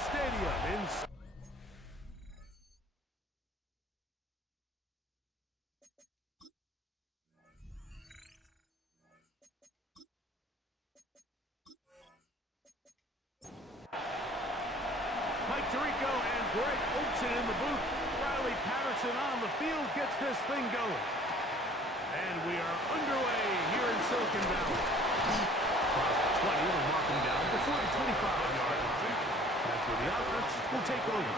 stadium in... Mike Tirico and Greg Oakson in the booth. Riley Patterson on the field gets this thing going. And we are underway here in Silicon Valley. Across the 20, they'll mark them down before the 25-yard line. That's where the offense will take over.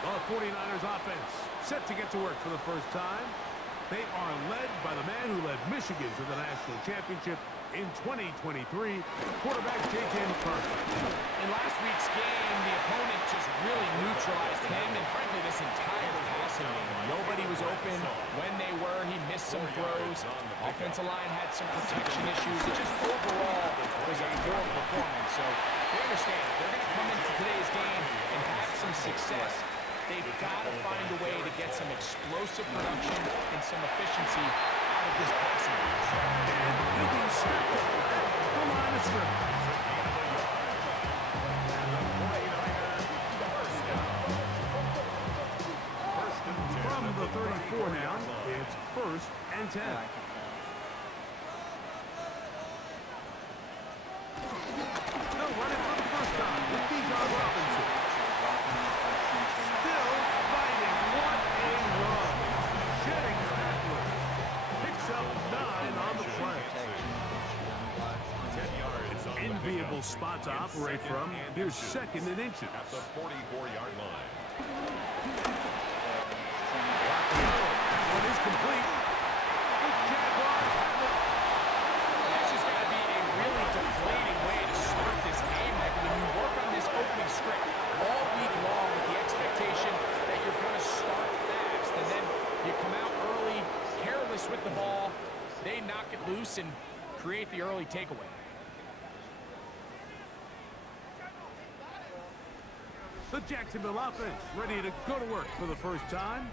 The 49ers offense set to get to work for the first time. They are led by the man who led Michigan to the national championship in 2023, quarterback J.J. McCarthy. In last week's game, the opponent just really neutralized him, and frankly, this entire passing game. Nobody was open. When they were, he missed some throws. Offensive line had some protection issues. It just overall was a poor performance. So they understand if they're going to come into today's game and have some success, they've got to find a way to get some explosive production and some efficiency out of this passing game. And he'll be snapped up at the line of scrimmage. From the 34 now, it's 1st and 10. They'll run it for the first time with Bijan Robinson. Still fighting. What a run. Shedding tacklers. Picks up 9 on the play. Enviable spot to operate from. Here's 2nd and inches. At the 44-yard line. That one is complete. The Jaguars have it. That's just got to be a really deflating way to start this game. Like when you work on this opening script all week long with the expectation that you're going to start fast, and then you come out early, careless with the ball, they knock it loose and create the early takeaway. The Jacksonville offense ready to go to work for the first time.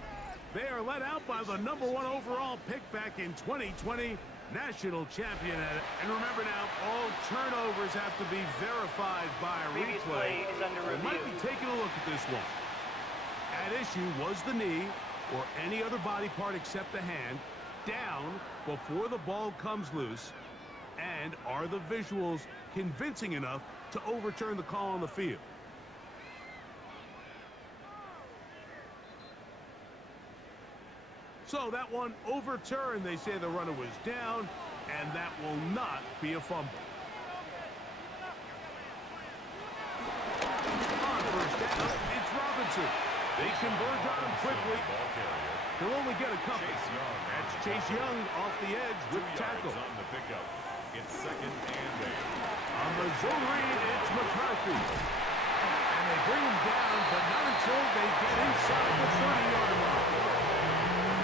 They are led out by the #1 overall pick back in 2020, national champion at it. And remember now, all turnovers have to be verified by a replay. We might be taking a look at this one. At issue was the knee or any other body part except the hand down before the ball comes loose. And are the visuals convincing enough to overturn the call on the field? So that one overturned. They say the runner was down, and that will not be a fumble. On first down, it's Robinson. They converge on him quickly. He'll only get a couple. That's Chase Young off the edge with tackle. On the pickup. It's 2nd and 8. On the zone read, it's McCarthy. And they bring him down, but not until they get inside the 30-yard line.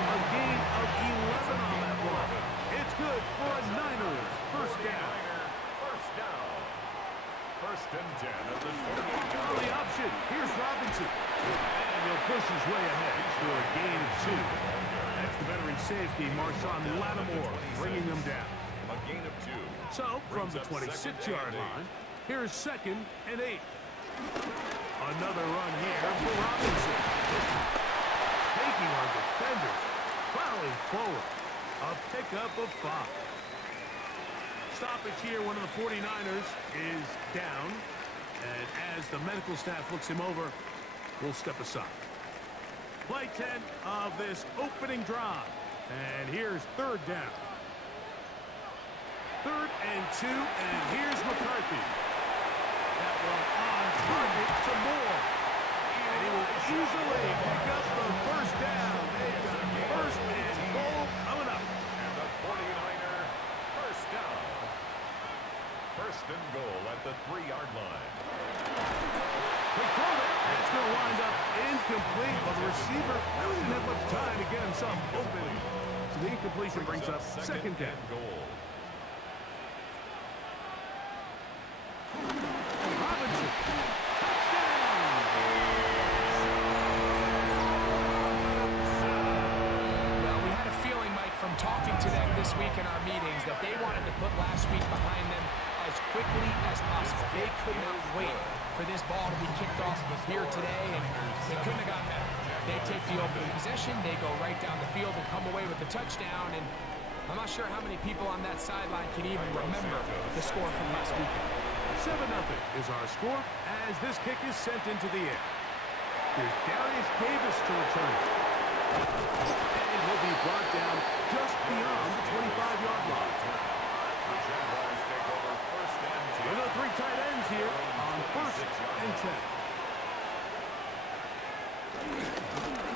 A gain of 11 on that one. It's good for a Niners first down. First down. 1st and 10 of the 20. On the option, here's Robinson. And he'll push his way ahead for a gain of 2. That's the veteran safety, Marshawn Lattimore, bringing them down. A gain of 2. So, from the 26-yard line, here's 2nd and 8. Another run here for Robinson. Taking on defenders. Plowing forward. A pickup of 5. Stoppage here. One of the 49ers is down. And as the medical staff looks him over, we'll step aside. Play 10 of this opening drive. And here's 3rd down. 3rd and 2, and here's McCarthy. That one on target to Moore. And he will easily pick up the first down. They've got 1st and goal coming up. And the 49er first down. 1st and goal at the 3-yard line. Quick throw there. It's going to wind up incomplete, but the receiver really didn't have much time to get himself open. So the incompletion brings up 2nd down. Goal. Robinson. Well, we had a feeling, Mike, from talking to them this week in our meetings that they wanted to put last week behind them as quickly as possible. They could not wait for this ball to be kicked off here today, and it couldn't have gotten better. They take the opening possession, they go right down the field and come away with a touchdown, and I'm not sure how many people on that sideline can even remember the score from last weekend. 7-0 is our score as this kick is sent into the air. Here's Darius Davis to return it. And he'll be brought down just beyond the 25-yard line. With the 3 tight ends here on 1st and 10.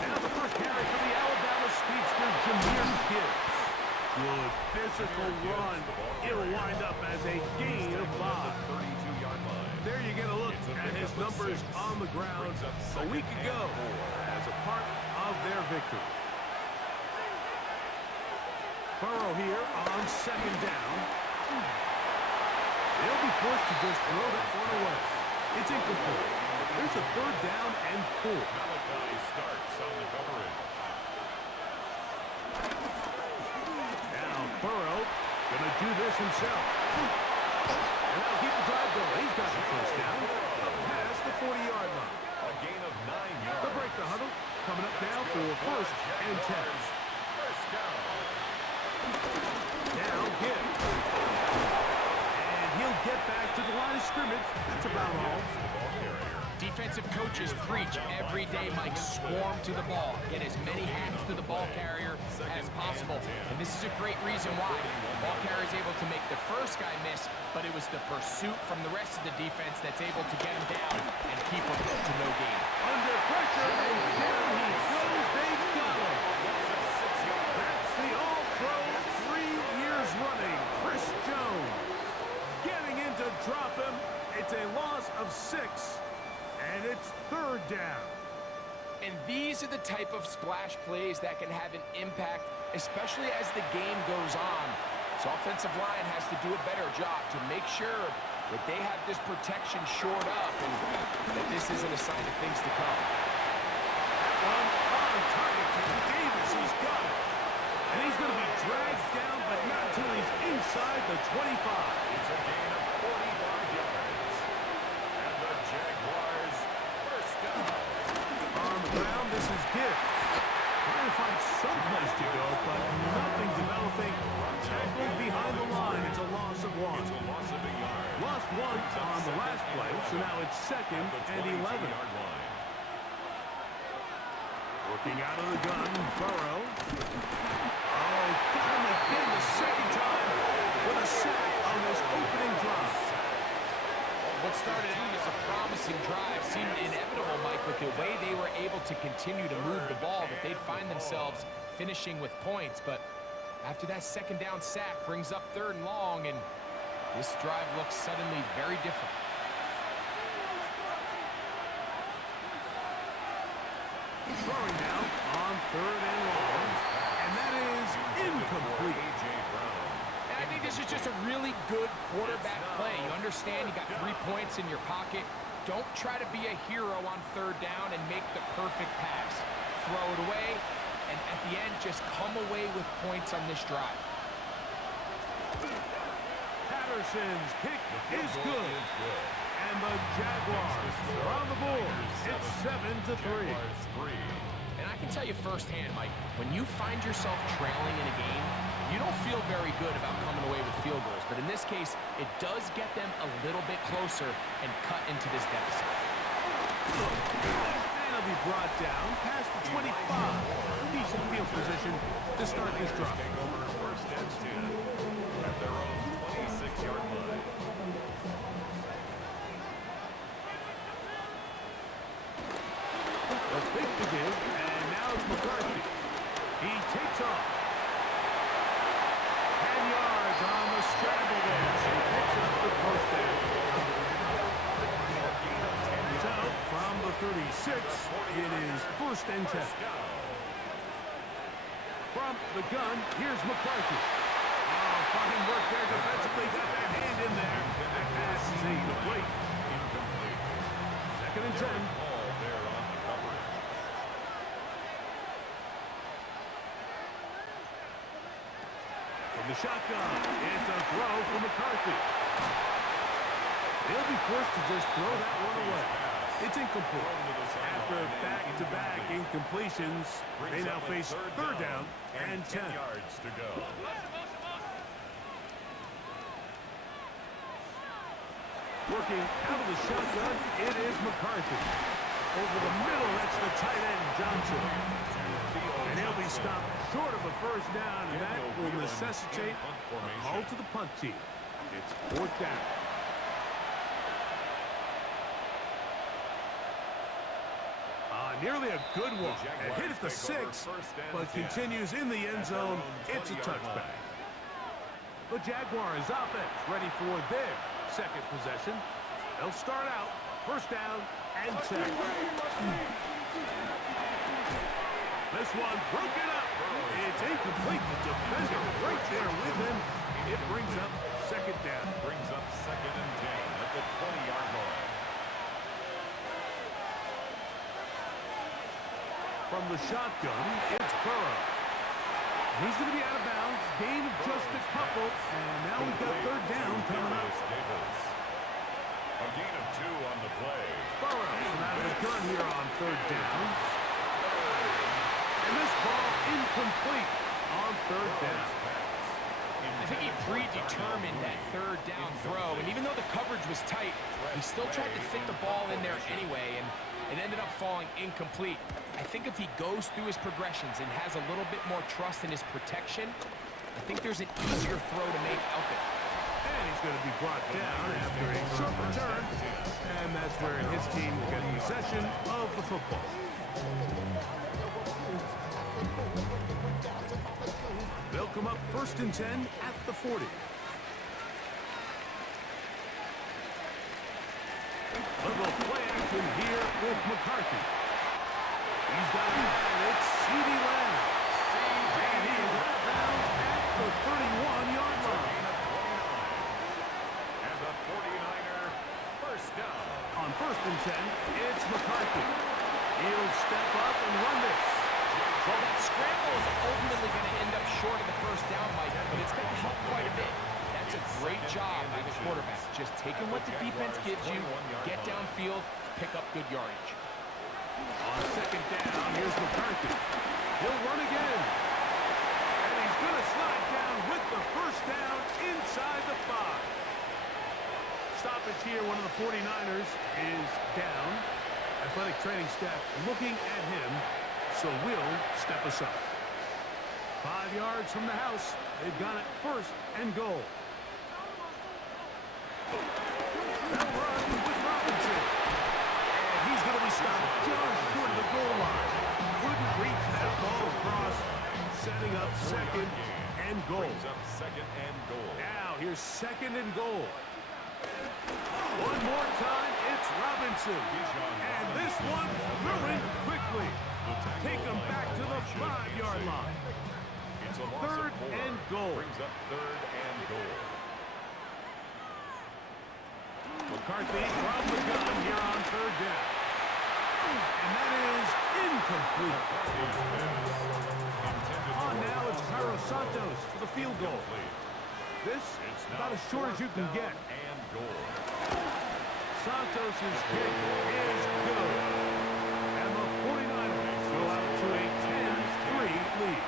Now the first carry for the Alabama speedster, Jahmyr Gibbs. Good physical run. It'll wind up as a gain of 5. There you get a look at his numbers on the ground a week ago as a part of their victory. Burrow here on 2nd down. They'll be forced to just throw that one away. It's incomplete. There's a 3rd down and 4. Malachi starts on the coverage. Now Burrow gonna do this himself. And that'll keep the drive going. He's got the 1st down. Past the 40-yard line. A gain of 9 yards. They'll break the huddle. Coming up now for 1st and 10. First down. Now Gibbs. And he'll get back to the line of scrimmage. That's about all. Defensive coaches preach every day, Mike, swarm to the ball. Get as many hands to the ball carrier as possible. And this is a great reason why. The ball carrier is able to make the first guy miss, but it was the pursuit from the rest of the defense that's able to get him down and keep him to no gain. Under pressure, and down he goes. They got him. That's the All-Pro 3 years running, Chris Jones. Getting in to drop him. It's a loss of 6. And it's 3rd down. And these are the type of splash plays that can have an impact, especially as the game goes on. So offensive line has to do a better job to make sure that they have this protection shored up and that this isn't a sign of things to come. That one on target to Davis. He's got it. And he's going to be dragged down, but not until he's inside the 25. It's a gain of 45 yards. And the Jaguars first down. On the ground, this is Gibbs. Trying to find some place to go, but nothing developing. Tackled behind the line. It's a loss of 1. It's a loss of a yard. Lost 1 on the last play, so now it's 2nd and 11. Working out of the gun, Burrow. Oh, got him again the 2nd time with a sack on this opening drive. What started out as a promising drive seemed inevitable, Mike, with the way they were able to continue to move the ball, that they'd find themselves finishing with points. But after that 2nd down sack brings up 3rd and long, and this drive looks suddenly very different. Throwing now on 3rd and long, and that is incomplete. And I think this is just a really good quarterback play. You understand you got 3 points in your pocket. Don't try to be a hero on 3rd down and make the perfect pass. Throw it away, and at the end, just come away with points on this drive. Patterson's kick is good. And the Jaguars are on the board. It's 7-3. And I can tell you firsthand, Mike, when you find yourself trailing in a game, you don't feel very good about coming away with field goals. But in this case, it does get them a little bit closer and cut into this deficit. And he'll be brought down past the 25. Decent field position to start this drive. First and 10 at their own 26-yard line. The fake to give, and now it's McCarthy. He takes off. 10 yards on the scramble there. He picks up the 1st down. So, from the 36, it is 1st and 10. From the gun, here's McCarthy. Oh, fine work there defensively. Got that hand in there. That pass is incomplete. 2nd and 10. The shotgun. It's a throw for McCarthy. They'll be forced to just throw that one away. It's incomplete. After back-to-back incompletions, they now face third down and 10 yards to go. Working out of the shotgun, it is McCarthy. Over the middle, that's the tight end, Johnson. And he'll be stopped short of a first down, and that will necessitate a call to the punt team. It's fourth down. Nearly a good one. A hit at the 6, but continues in the end zone. It's a touchback. The Jaguars offense ready for their second possession. They'll start out first down and 10. This one broken up. It's incomplete. The defender right there with him. It brings up second down. Brings up second and 10 at the 20-yard line. From the shotgun, it's Burrow. He's going to be out of bounds. Gain of just a couple. And now we've got third down coming up. A gain of 2 on the play. Burrow from out of the gun here on third down. And this ball incomplete on third down. I think he predetermined that third down throw. And even though the coverage was tight, he still tried to fit the ball in there anyway. And it ended up falling incomplete. I think if he goes through his progressions and has a little bit more trust in his protection, I think there's an easier throw to make out there. And he's going to be brought down after a short return. And that's where his team will get possession of the football. They'll come up first and 10 at the 40. A little play action here with McCarthy. He's got it, and it's C.D. Lamb. And he is out of bounds at the 31-yard line. And the 49er first down. On first and 10, it's McCarthy. He'll step up and run this. Well, that scramble is ultimately going to end up short of the first down, Mike, but it's going to help quite a bit. That's a great job by the quarterback. Just taking what the defense gives you, get downfield, pick up good yardage. On second down, here's McCarthy. He'll run again. And he's going to slide down with the first down inside the 5. Stoppage here, one of the 49ers is down. Athletic training staff looking at him, so will step aside. 5 yards from the house. They've got it first and goal. They'll run with Robinson. And he's going to be stopped just short of the goal line. Couldn't reach that ball across, setting up second and goal. Now here's second and goal. One more time, it's Robinson. And this one ruined quickly. Take him back to the 5-yard line. Third and goal. Brings up third and goal. McCarthy from the gun here on third down. And that is incomplete. On now, it's Carlos Santos for the field goal. This is about as short as you can get. Santos' kick is good. And the 49ers go out to a 10-3 lead.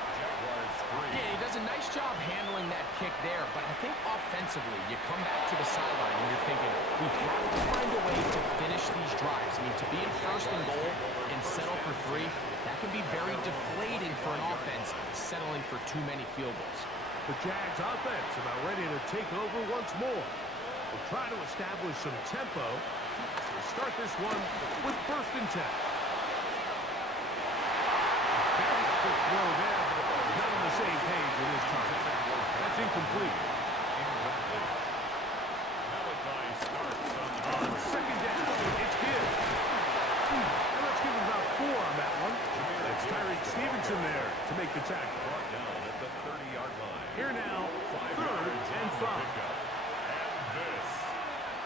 Yeah, he does a nice job handling that kick there, but I think offensively, you come back to the sideline and you're thinking, we have to find a way to finish these drives. I mean, to be in first and goal and settle for 3, that can be very deflating for an offense settling for too many field goals. The Jags offense about ready to take over once more. We'll try to establish some tempo. So start this one with first and 10. Very quick throw there, but not on the same page with his target. That's incomplete. On second down, it's good. And let's give him about 4 on that one. That's Tyreek Stevenson there to make the tackle. Down at the 30-yard line. Here now, third and 5. And this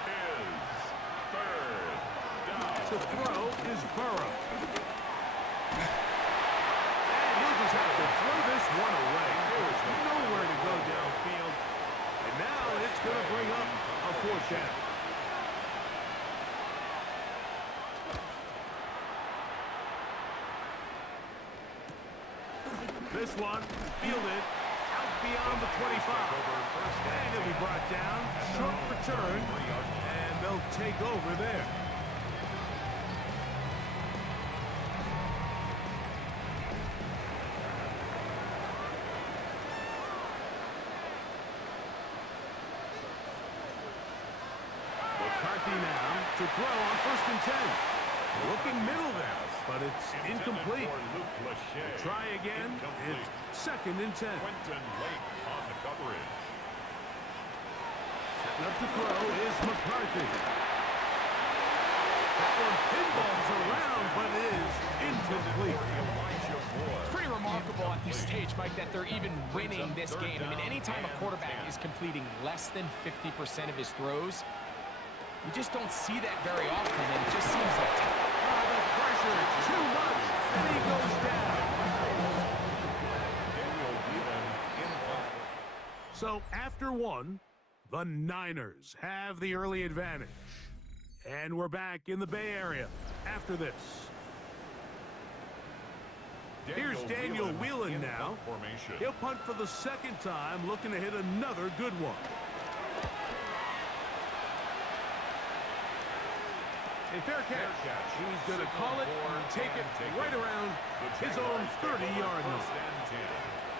is third down. To throw is Burrow. And he'll just have to throw this one away. There is nowhere to go downfield. And now it's going to bring up a fourth down. This one, fielded, out beyond the 25. And he'll be brought down, short return, and they'll take over there. McCarthy now to throw on 1st and 10. Looking middle there, but it's incomplete. Try again. It's 2nd and 10. On the coverage. Setting up to throw is McCarthy. That one pinballs around, but it is incomplete. It's pretty remarkable at this stage, Mike, that they're even winning this game. I mean, anytime a quarterback is completing less than 50% of his throws, you just don't see that very often, and it just seems like the pressure, too much, and he goes down. So after one, the Niners have the early advantage. And we're back in the Bay Area after this. Here's Daniel Whelan now. He'll punt for the 2nd time, looking to hit another good one. A fair catch. He's going to call it and take it right around his own 30-yard line.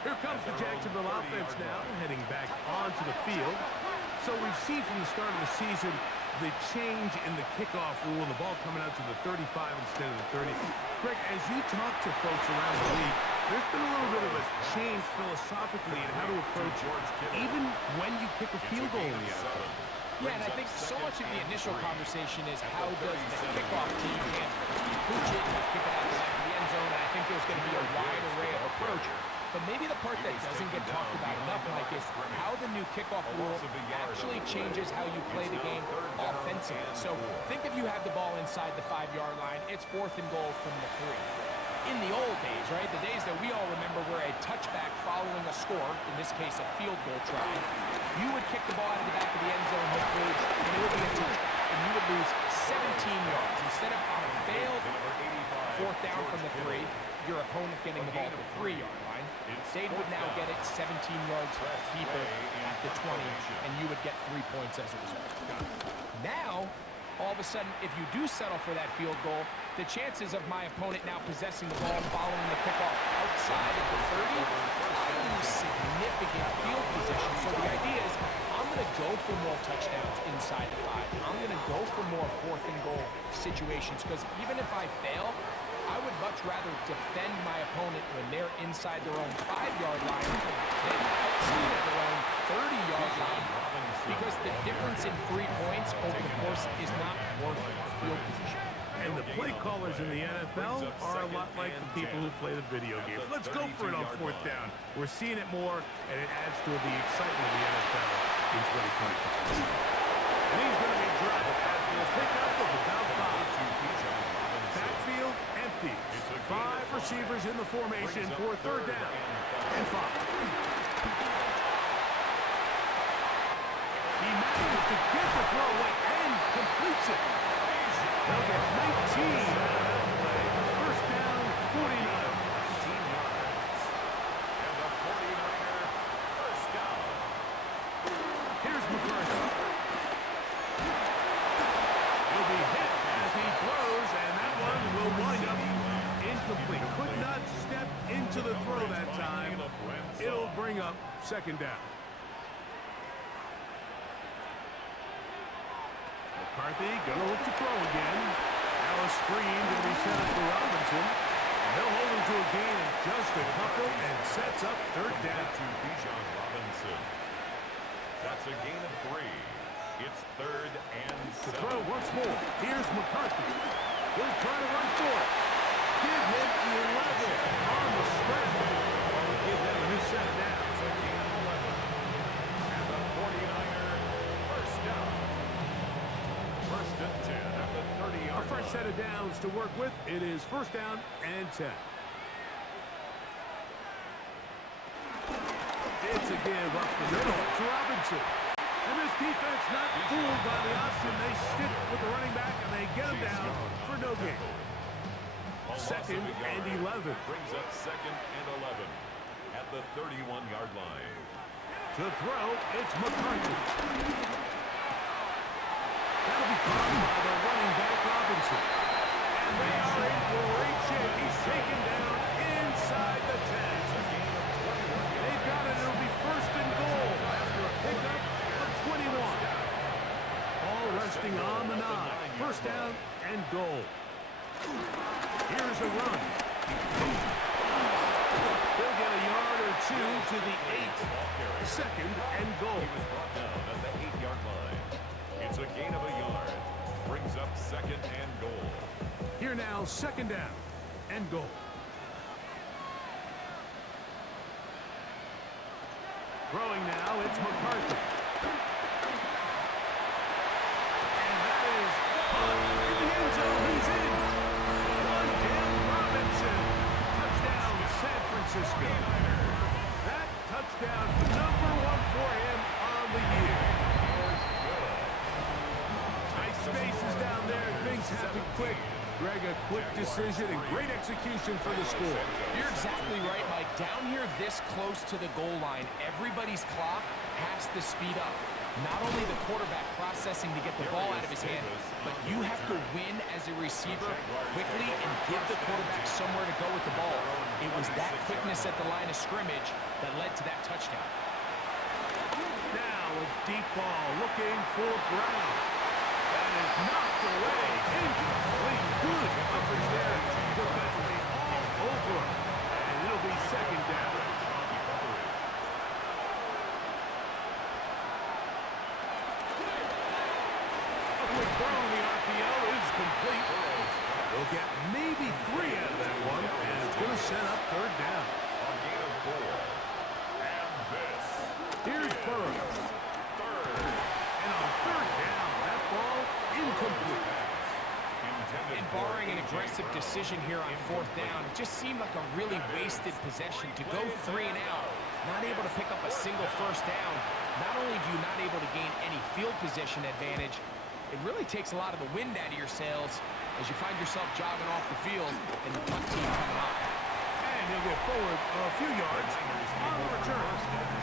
Here comes the Jacksonville offense now, heading back onto the field. So we've seen from the start of the season the change in the kickoff rule, the ball coming out to the 35 instead of the 30. Greg, as you talk to folks around the league, there's been a little bit of a change philosophically in how to approach even when you kick a field goal in the NFL. Yeah, and I think so much of the initial conversation is how does the kickoff team handle it? You pooch it, you kick it out the back of the end zone, and I think there's going to be a wide array of approach. But maybe the part that doesn't get talked about enough, Mike, is how the new kickoff rule actually changes how you play the game offensively. So think if you have the ball inside the 5-yard line, it's 4th and goal from the 3. In the old days, right, the days that we all remember were a touchback following a score, in this case a field goal try, you would kick the ball out of the back of the end zone, hopefully, and it would be a touchback, and you would lose 17 yards. Instead of on a failed 4th down from the 3, your opponent getting the ball at the 3-yard line, they would now get it 17 yards deeper at the 20, and you would get 3 points as a result. Now, all of a sudden, if you do settle for that field goal, the chances of my opponent now possessing the ball following the kickoff outside of the 30, I lose significant field position. So the idea is I'm going to go for more touchdowns inside the 5. I'm going to go for more 4th and goal situations because even if I fail, I would much rather defend my opponent when they're inside their own 5-yard line than outside of their own 30-yard line because the difference in 3 points over the course is not worth field position. And the play callers in the NFL are a lot like the people who play the video games. Let's go for it on 4th down. We're seeing it more, and it adds to the excitement of the NFL in 2025. And he's going to be dropped after a pickup of about 5. Backfield empty. 5 receivers in the formation for 3rd down and 5. He manages to get the throw away and completes it. They'll get 19 out of that play. 1st down, 49. And the 49er, 1st down. Here's McCarthy. He'll be hit as he throws, and that one will wind up incomplete. Could not step into the throw that time. It'll bring up 2nd down. McCarthy gonna look to throw again. Now a screen gonna be set up for Robinson. And they'll hold him to a gain of just a couple and sets up 3rd down. To Bijan Robinson. That's a gain of 3. It's 3rd and 7. To throw once more. Here's McCarthy. He'll try to run for it. Give him 11 on the scramble. We'll give them a new set now. And the 49er, 1st down. 1st and 10 at the 30-yard line. A fresh set of downs to work with. It is 1st down and 10. It's a give up the middle to Robinson. And this defense not fooled by the option. They stick with the running back and they get him down for no gain. 2nd and 11. Brings up 2nd and 11. at the 31-yard line. To throw, it's McCarthy. That'll be caught by the running back, Robinson. And they are in great shape. He's taken down inside the 10. They've got it. It'll be first and goal after a pickup of 21. All resting on the 9. First down and goal. Here's a run. They'll get a yard or two to the 8. Second and goal. He was brought down at the 8-yard line. It's a gain of a yard. Brings up second and goal. Here now, second down and goal. Throwing now, it's McCarthy. And that is caught in the end zone. He's in. One down, Robinson. Touchdown, San Francisco. That touchdown, number 1 for him on the year. Tight spaces down there. Things happen quick. Greg, a quick decision and great execution for the score. You're exactly right, Mike. Down here this close to the goal line, everybody's clock has to speed up. Not only the quarterback processing to get the ball out of his hand, but you have to win as a receiver quickly and give the quarterback somewhere to go with the ball. It was that quickness at the line of scrimmage that led to that touchdown. Now a deep ball looking for Brown. That is knocked away. Incomplete. Good coverage there. Defensively all over. And it'll be second down. A quick throw on the RPO is complete. They'll get maybe 3 out of that one. And it's going to set up third down. A gain of 4. And this. Here's Burrows. And on third down, that ball incomplete. And barring an aggressive decision here on fourth down, it just seemed like a really wasted possession to go 3 and out, not able to pick up a single first down. Not only do you not able to gain any field position advantage, it really takes a lot of the wind out of your sails as you find yourself jogging off the field and the punt team coming up. And he'll go forward a few yards on the return.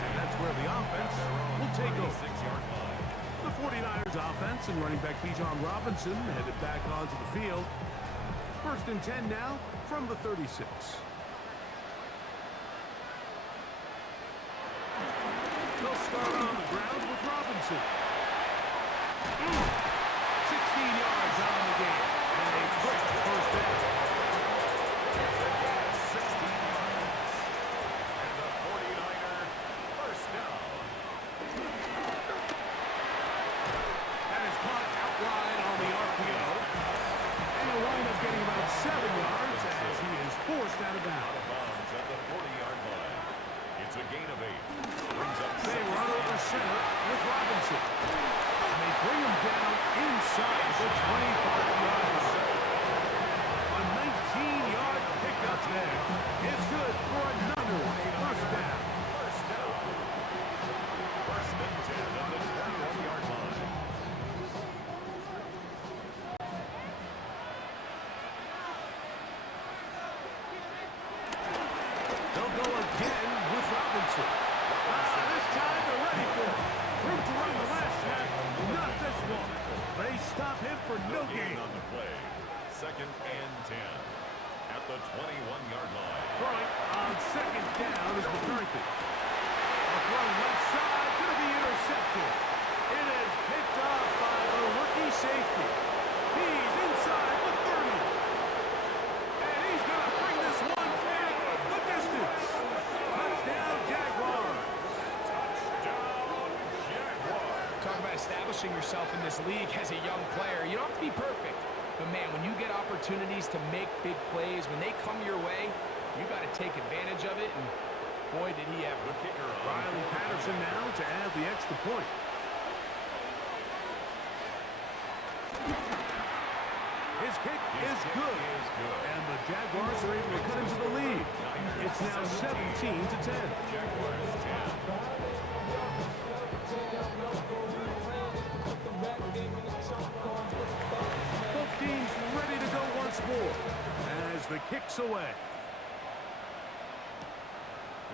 And that's where the offense will take over. 6-yard line. The 49ers offense and running back Bijan Robinson headed back onto the field. First and 10 now from the 36. They'll start on the ground with Robinson. 16 yards on the game. And a quick first down. 16 yards. And the 49er first down. That is caught outright on the RPO. And he'll wind up getting about 7 yards as he is forced out of bounds. Out of bounds at the 40-yard line. It's a gain of 8. Brings up They second run over center with Robinson. And they bring him down inside the 25-yard line. A 19-yard pickup there. It's good for another first down. First down. First and 10 at the 21-yard line. They'll go again with Robinson. This time they're ready for it. Room to run the last snap. Not this one. They stop him for no gain. On the play. Second and 10 at the 21-yard line. Throwing on second down is McCarthy. A throw left side, going to be intercepted. It is picked off by the rookie safety. He's inside the 30. And he's going to bring this one back the distance. Touchdown, Jaguars. Talk about establishing yourself in this league as a young player. You don't have to be perfect. But, man, when you get opportunities to make big plays, when they come your way, you got to take advantage of it. And, boy, did he ever. The kicker on Riley Patterson now to add the extra point. His kick is good. And the Jaguars are able to cut into the lead. It's now 17-10. Jaguars 10. Both teams ready to go once more as the kick's away.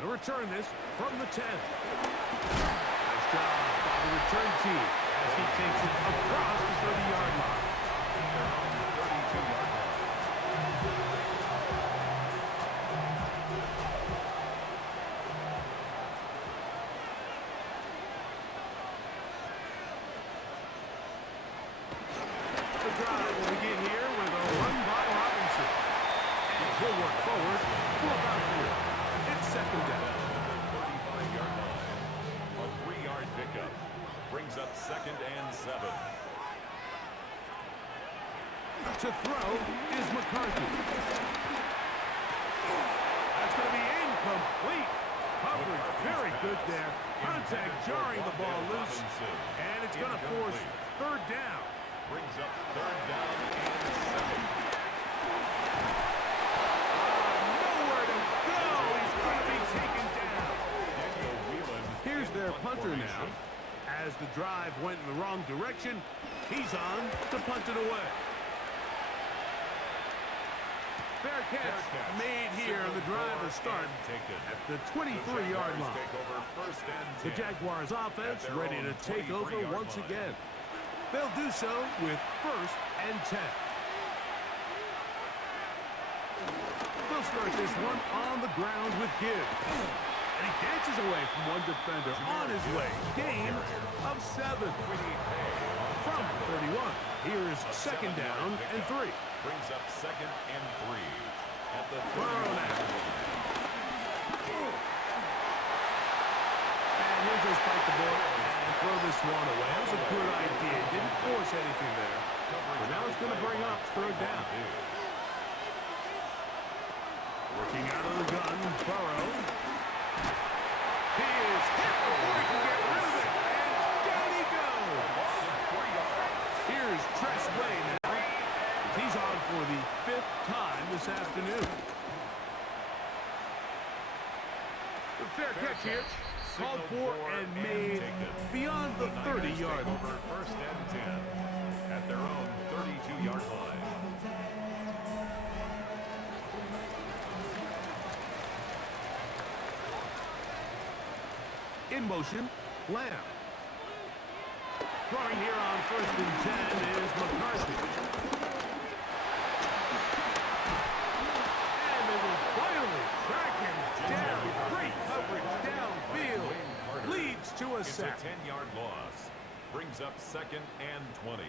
Gonna return this from the 10. Nice job by the return team as he takes it across the 30-yard line. They're on the 32-yard line. The drive will begin here with a run by Robinson. And he'll work forward for about 3. It's second down. 35-yard line. A 3-yard pickup brings up second and 7. To throw is McCarthy. That's going to be incomplete. Coverage very good there. Contact jarring the ball loose. And it's going to force third down. Brings up third down and 7. Nowhere to go. He's going to be taken down. Daniel Whelan. Here's their punter now. formation. As the drive went in the wrong direction, he's on to punt it away. Fair catch made here, and the drive will start at the 23-yard line. The Jaguars offense ready to take over once again. They'll do so with 1st and 10. They'll start this one on the ground with Gibbs. And he dances away from one defender on his way. Gain of 7. From 31. Here's second down and 3. Brings up second and 3 at the Burrow now. And he'll just bite the ball and throw this one away. That was a good idea. Didn't force anything there. But now it's going to bring up third down. Working out of the gun, Burrow. He is hit before he can get rid of it. And down he goes. Here's Tress Way now. He's on for the 5th time this afternoon. The fair catch here. Called for and made beyond the 30-yard line. Over 1st and 10 at their own 32-yard line. In motion, Lamb. Throwing here on 1st and 10 is McCarthy. And they will finally track him down. Great coverage downfield. Leads to a sack. It's a 10-yard loss. Brings up second and 20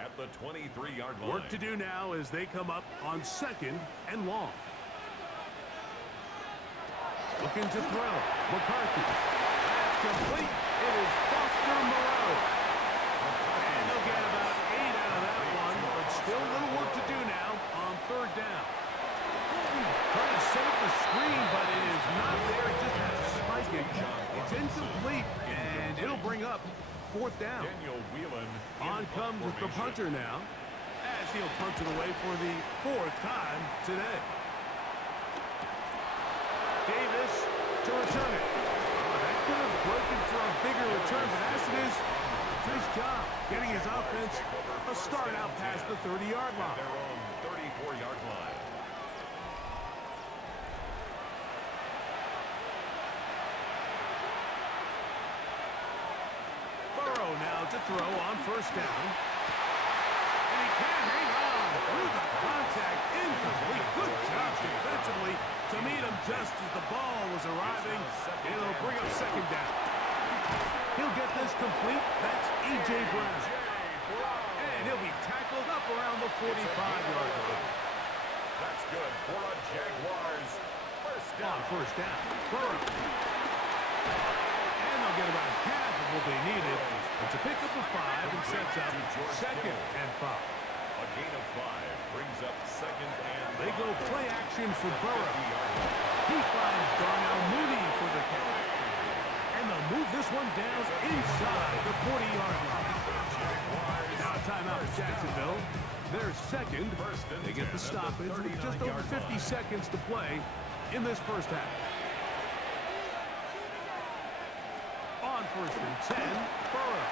at the 23-yard line. Work to do now as they come up on 2nd and long. Looking to throw. McCarthy. That's complete. It is Foster Moreau. And they'll get about 8 out of that one, but still a little work to do now on 3rd down. Trying to set up the screen, but it is not there. It just has to spike it. It's incomplete, and it'll bring up 4th down. Daniel Whelan On comes the punter now, as he'll punt it away for the 4th time today. Davis to return it. That could have broken for a bigger return, but as it is, nice job getting his offense a start out past the 30-yard line. Their own 34-yard line. Burrow now to throw on 1st down. And he can't hang on through the contact. Incomplete. Good job defensively to meet him just as the ball was arriving. It'll bring up 2nd down. He'll get this complete. That's E.J. Brown. And he'll be tackled up around the 45-yard line. That's good for a Jaguars. First down. On 1st down. Burrow. And they'll get about half of what they needed. It's a pickup of 5 and sets up 2nd and 5. A gain of 5 brings up 2nd and 5. They go play action for Burrow. He finds Darnell Mooney for the catch. And they'll move this one down inside the 40-yard line. Now a timeout for Jacksonville. They're 2nd. They get the stoppage with just over 50 seconds to play in this 1st half. On 1st and 10, Burrow.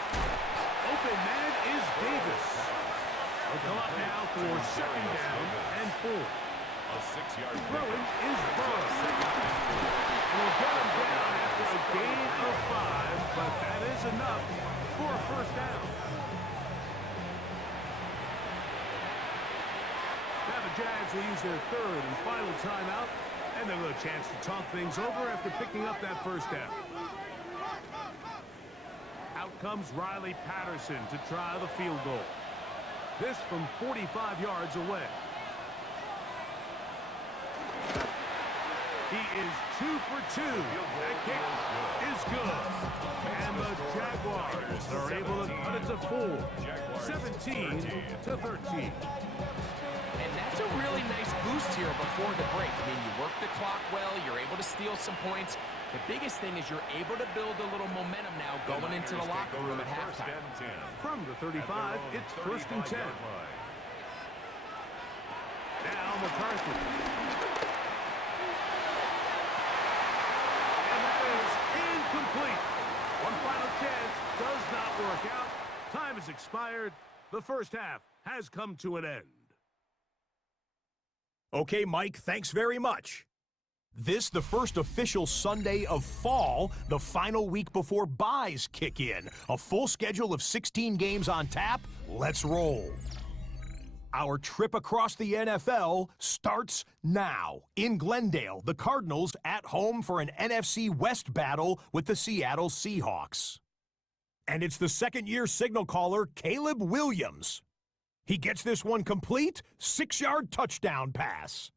Open man is Davis. They'll come up now for 2nd down and 4. A 6-yard Throwing is Burrow. And will get him down after a gain of 5, but that is enough for a first down. Now the Jags will use their third and final timeout, and they'll get a chance to talk things over after picking up that first down. Out comes Riley Patterson to try the field goal. This from 45 yards away. He is 2 for 2. That kick is good. And the Jaguars are able to cut it to 4. 17 to 13. And that's a really nice boost here before the break. I mean, you work the clock well, you're able to steal some points. The biggest thing is you're able to build a little momentum now going into the locker room at halftime. From the 35, it's 1st and 10. Now McCarthy. And that is incomplete. One final chance does not work out. Time has expired. The first half has come to an end. Okay, Mike, thanks very much. This, the first official Sunday of fall, the final week before buys kick in. A full schedule of 16 games on tap. Let's roll. Our trip across the NFL starts now. In Glendale, the Cardinals at home for an NFC West battle with the Seattle Seahawks. And it's the second-year signal caller, Caleb Williams. He gets this one complete, 6-yard touchdown pass.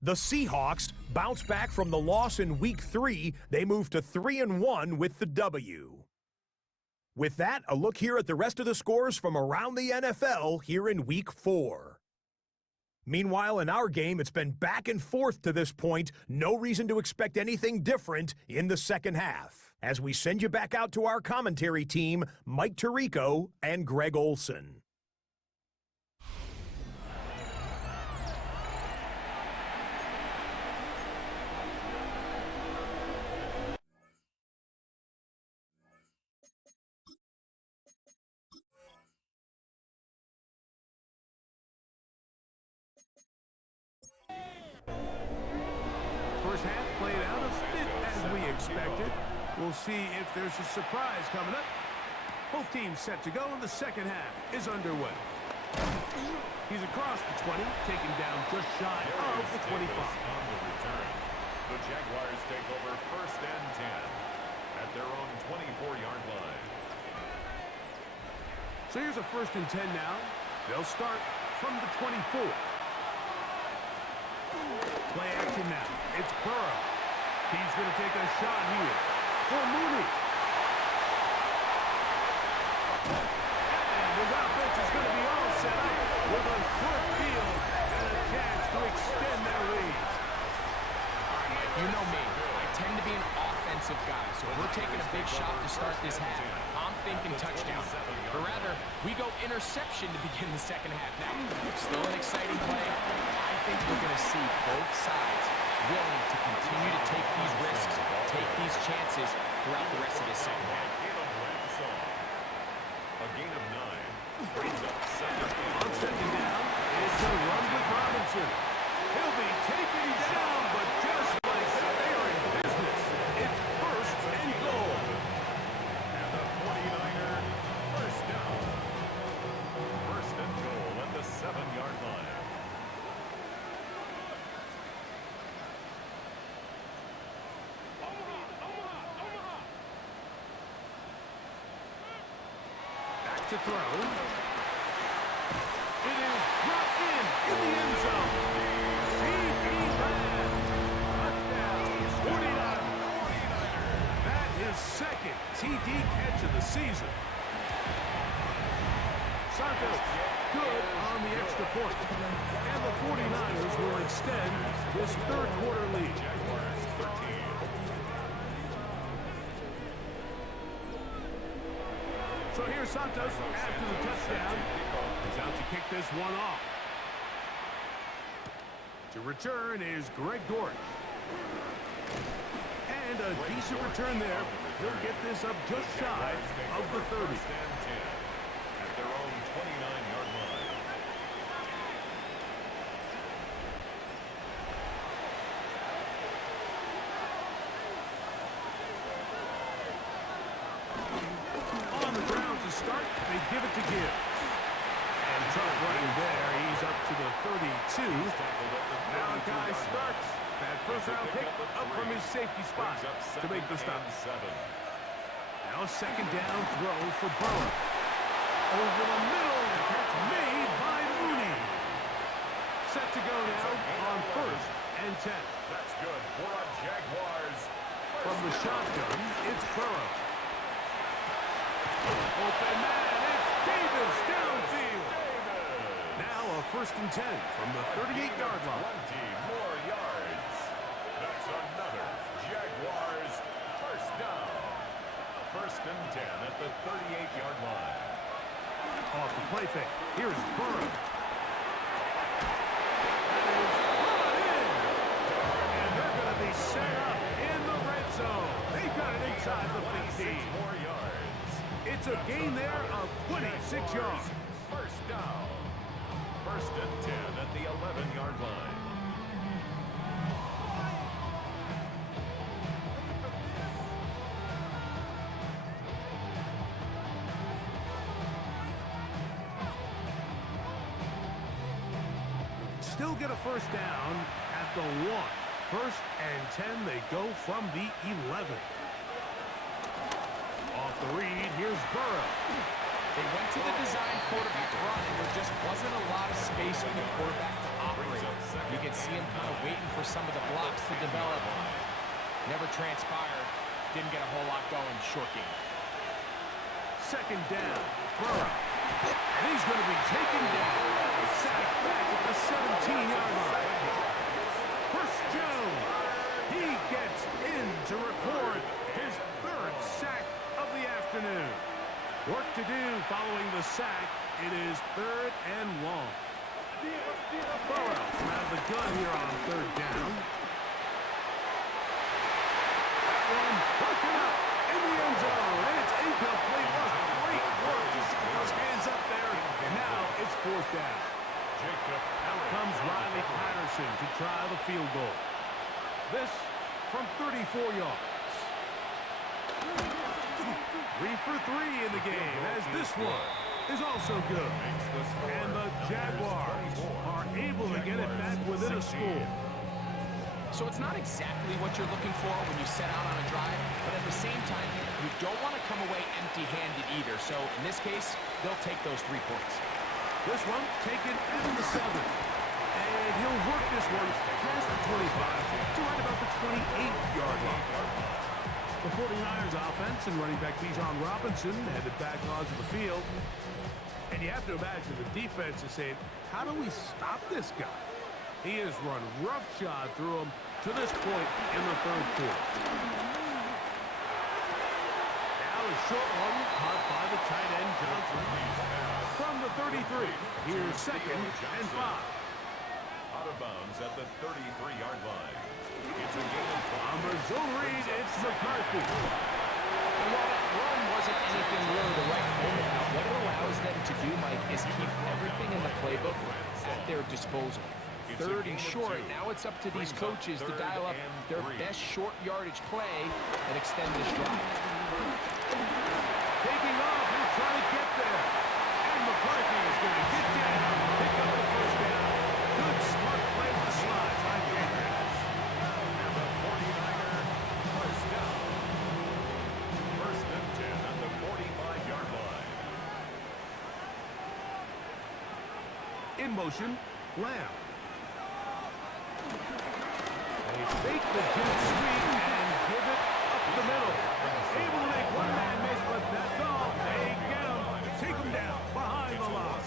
The Seahawks bounce back from the loss in Week 3. They move to 3-1 with the W. With that, a look here at the rest of the scores from around the NFL here in Week 4. Meanwhile, in our game, it's been back and forth to this point. No reason to expect anything different in the second half. As we send you back out to our commentary team, Mike Tirico and Greg Olson. First half played out a bit as we expected. We'll see if there's a surprise coming up. Both teams set to go, and the second half is underway. He's across the 20, taken down just shy of the 25. On the return, the Jaguars take over 1st and 10 at their own 24-yard line. So here's a 1st and 10 now. They'll start from the 24. Play action now. It's Burrow. He's going to take a shot here for Mooney. And his offense is going to be all set up with a short field and a chance to extend their leads. All right, Mike, you know me. I tend to be an offensive guy, so if we're taking a big shot to start this half, I'm thinking touchdown. Or rather, we go interception to begin the second half. Now, still an exciting play. I think we're going to see both sides willing to continue to take these risks, take these chances throughout the rest of this second half. A gain of 9 brings up second. On second down, it's a run with Robinson. He'll be taken down, but just like that, they are in business. It's 1st and goal. And the 49er, first down. 1st and goal at the 7-yard line. To throw. It is brought in the end zone. C.D. Lamb. Touchdown. 49. That is second TD catch of the season. Santos good on the extra point. And the 49ers will extend this third quarter lead. Jaguars 13. So here's Santos after the touchdown. He's out to kick this one off. To return is Greg Dortch. And a decent return there. He'll get this up just shy of the 30. 1st and 10 at their own 29-yard line. is. And tough running there. He's up to the 32. Malachi starts that first-round pick up from his safety spot to make the stop. Now a second down throw for Burrow. Over the middle. Catch made by Mooney. Set to go now on 1st and 10. That's good for a Jaguars. From the shotgun, it's Burrow. Open man, it's Davis downfield. Now a 1st and 10 from the 38-yard line. 20 more yards. That's another Jaguars first down. 1st and 10 at the 38-yard line. Off the play fake. Here's Burrow. Set up in the red zone. They've got it inside the 15. 6 more yards. It's a gain there of 26 yards. First down. 1st and 10 at the 11-yard line. Still get a first down at the 1. 1st and 10, they go from the 11. Off the read, here's Burrow. They went to the design quarterback run, and there just wasn't a lot of space for the quarterback to operate. You can see him kind of waiting for some of the blocks to develop. Never transpired. Didn't get a whole lot going. Short game. Second down, Burrow. And he's going to be taken down. Sacked back at the 17-yard line. Chris Jones, he gets in to record his 3rd sack of the afternoon. Work to do following the sack. It is 3rd and long. Burrow from out of the gun here on 3rd down. That one broken up in the end zone, and it's incomplete. Great work to get those hands up there. And now it's 4th down. Out comes Riley Patterson to try the field goal. This from 34 yards. 3 for 3 in the game, as this one is also good. And the Jaguars are able to get it back within a score. So it's not exactly what you're looking for when you set out on a drive, but at the same time, you don't want to come away empty-handed either. So in this case, they'll take those 3 points. This one taken at the 7. And he'll work this one past the 25 to right about the 28-yard line. The 49ers offense and running back Bijan Robinson headed back onto the field. And you have to imagine the defense is saying, how do we stop this guy? He has run roughshod through him to this point in the 3rd quarter. Now a short one caught by the tight end Johnson. From the 33, here's 2nd and 5. Out of bounds at the 33-yard line. It's a gain of 5. On the zone read, it's McCarthy. And while that run wasn't anything really to write home about, what it allows them to do, Mike, is keep everything in the playbook at their disposal. 3rd and short, now it's up to these coaches to dial up their best short yardage play and extend this drive. Taking off, he'll try to get there. And McCarthy is going to get down, pick up the first down. Good, smart play to the slide by Jenkins. And the 49er first down. 1st and 10 at the 45-yard line. In motion, Lamb. They fake the jet sweep and give it up the middle. Able to make one man miss, but that's all. They get him. Take him down behind the line.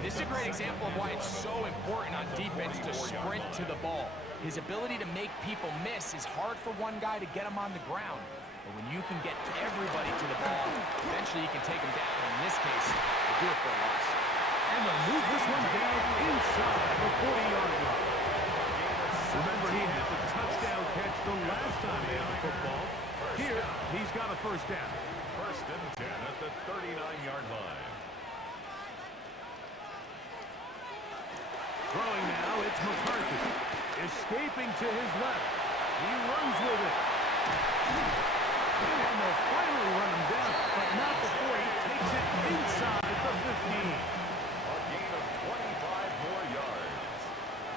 This is a great example of why it's so important on defense to sprint to the ball. His ability to make people miss is hard for one guy to get him on the ground. But when you can get everybody to the ball, eventually you can take him down. In this case, they do it for a loss. And they'll move this one down inside the 40-yard line. Remember, he had the touchdown catch the last time they had the football. Here, he's got a first down. 1st and 10 at the 39-yard line. Throwing now, it's McCarthy. Escaping to his left. He runs with it. And they'll finally run him down, but not before he takes it inside the 15. A gain of 25 more yards.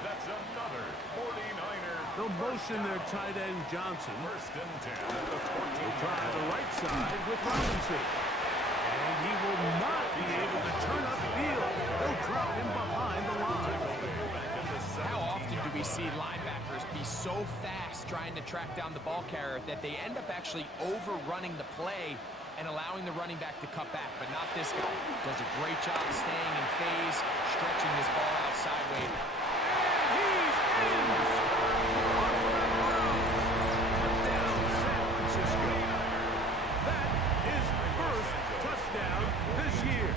That's another 49er. They'll motion their tight end Johnson. First and 10 at the 14. They'll try the right side with Robinson. And he will not be able to turn upfield. They'll drop him behind the line. How often do we see linebackers be so fast trying to track down the ball carrier that they end up actually overrunning the play and allowing the running back to cut back? But not this guy. Does a great job staying in phase, stretching his ball out sideways. And he's in! Touchdown, San Francisco. That is first touchdown this year.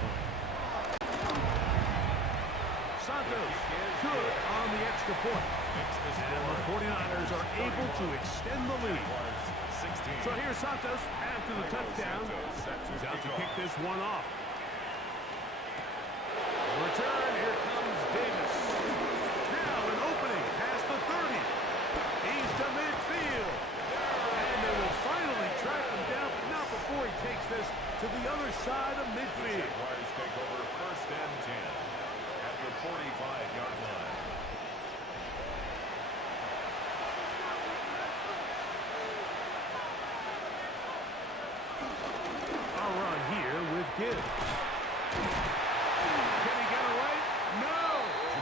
Santos, good on the extra point. And the 49ers are able to extend the lead. So here's Santos after the touchdown. He's out to kick this one off. Return, here comes Davis. Now an opening past the 30. He's to midfield. And they will finally track him down, but not before he takes this to the other side of midfield. Jaguars take over first and 10 at the 45-yard line. A run here with Gibbs. Can he get away? No!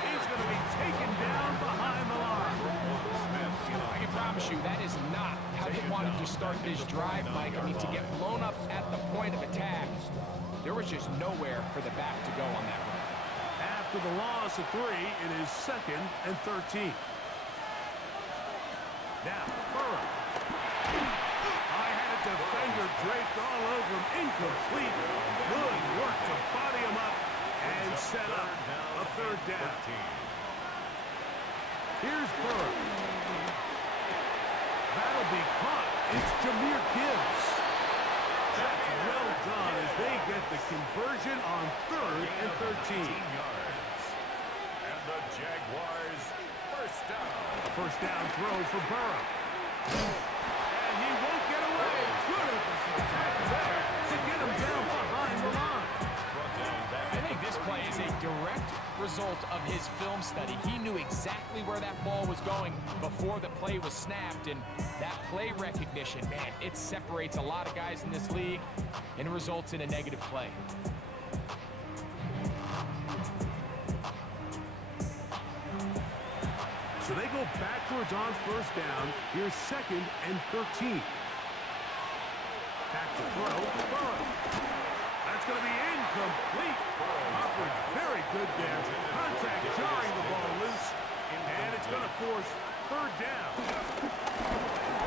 He's going to be taken down behind the line. I can promise you that is not how they wanted to start this drive, Mike. I mean, to get blown up at the point of attack, there was just nowhere for the back to go on that run. After the loss of 3, it is 2nd and 13. Now, Burrow. I had a defender draped all over him. Incomplete. Good work to body him up and set up a 3rd down. Here's Burrow. That'll be caught. It's Jahmyr Gibbs. That's well done as they get the conversion on 3rd and 13. And the Jaguars first down. First down throw for Burrow. And he won't get away. Good attack there to get him down behind the line. I think this play is a direct result of his film study. He knew exactly where that ball was going before the play was snapped, and that play recognition, man, it separates a lot of guys in this league and results in a negative play. So they go backwards on first down. Here's 2nd and 13. Back to throw. Burrow. That's going to be incomplete. Offered very good there. Contact jarring the ball loose. And it's going to force 3rd down.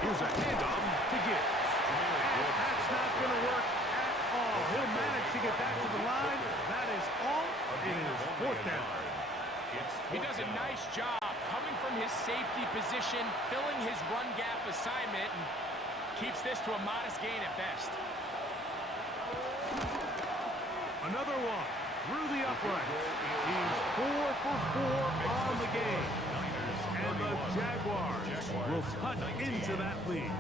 Here's a handoff to Gibbs. And that's not going to work at all. He'll manage to get back to the line. That is all. It is 4th down. He does a nice job coming from his safety position, filling his run gap assignment, and keeps this to a modest gain at best. Another one through the uprights. He's 4 for 4 on the game. And the Jaguars will cut into that lead.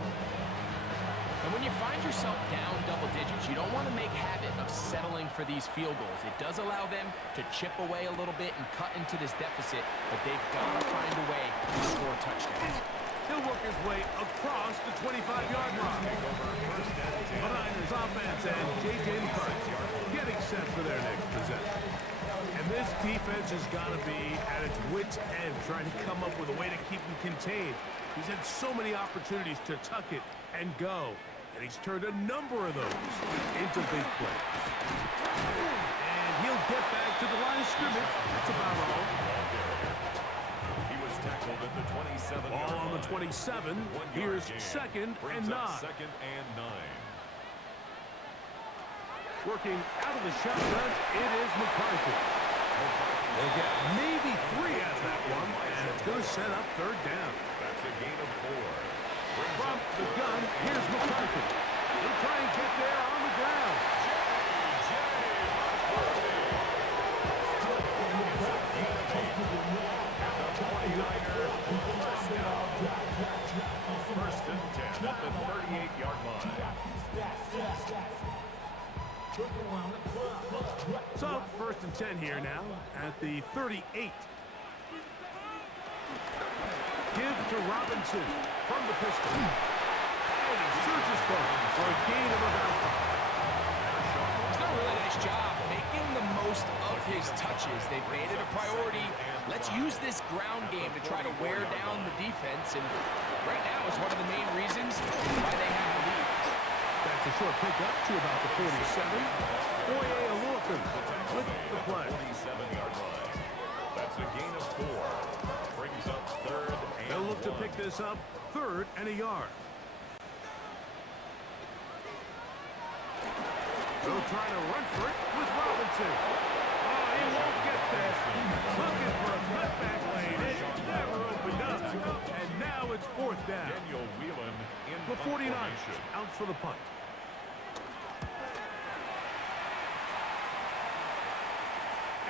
And when you find yourself down double digits, you don't want to make habit of settling for these field goals. It does allow them to chip away a little bit and cut into this deficit, but they've got to find a way to score touchdowns. He'll work his way across the 25-yard line. The Niners offense and J.J. McCarthy getting set for their next possession. And this defense has got to be at its wits' end, trying to come up with a way to keep him contained. He's had so many opportunities to tuck it and go, and he's turned a number of those into big plays. And he'll get back to the line of scrimmage. That's about all. He was tackled at the 27. Ball on the 27. Here's 2nd and 9. 2nd and 9. Working out of the shotgun, it is McCarthy. They'll get maybe 3 out of that one, and it's going to set up 3rd down. That's a gain of 4. From the gun, here's McCarthy. He'll try and get there on the ground. First and 10 at the 38-yard line. 10 here now at the 38. Give to Robinson from the pistol. And he surges forward for a gain of about 5. He's done a really nice job making the most of his touches. They've made it a priority. Let's use this ground game to try to wear down the defense, and right now is one of the main reasons why they have the lead. That's a short pickup to about the 47. Foye Alorcan with the play. 47-yard line. That's a gain of 4. Brings up third and They'll look to 1. pick this up, 3rd and a yard. They'll try to run for it with Robinson. Oh, he won't get this. Looking for a cutback lane. It never opened up. And now it's 4th down. Daniel Whelan in The 49ers formation. out for the punt.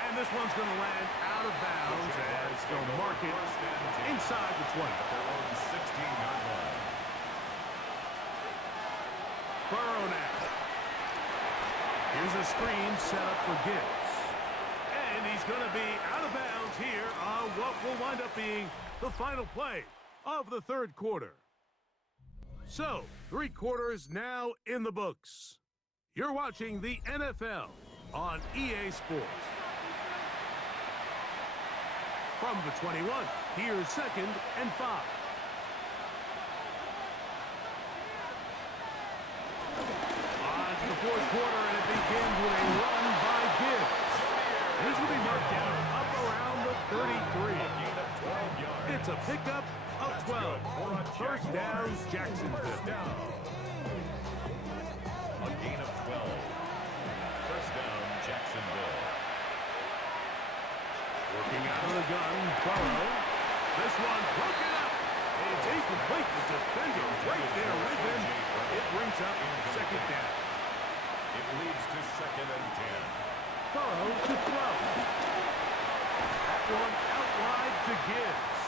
And this one's going to land out of bounds as they'll mark it inside the 20. Their own 16-yard line. Burrow now. Here's a screen set up for Gibbs. And he's going to be out of bounds here on what will wind up being the final play of the 3rd quarter. So, 3 quarters now in the books. You're watching the NFL on EA Sports. From the 21, here's 2nd and 5. On to the 4th quarter, and it begins with a run by Gibbs. He's going to be marked down up around the 33. It's a pickup of 12. 1st down, Jacksonville. A gain of 12. 1st down, Jacksonville. Working out of the gun, Burrow. This one broken up. It's incomplete. The defender right there with him. It brings up 2nd down. It leads to 2nd and 10. Burrow to throw. That one out wide to Gibbs.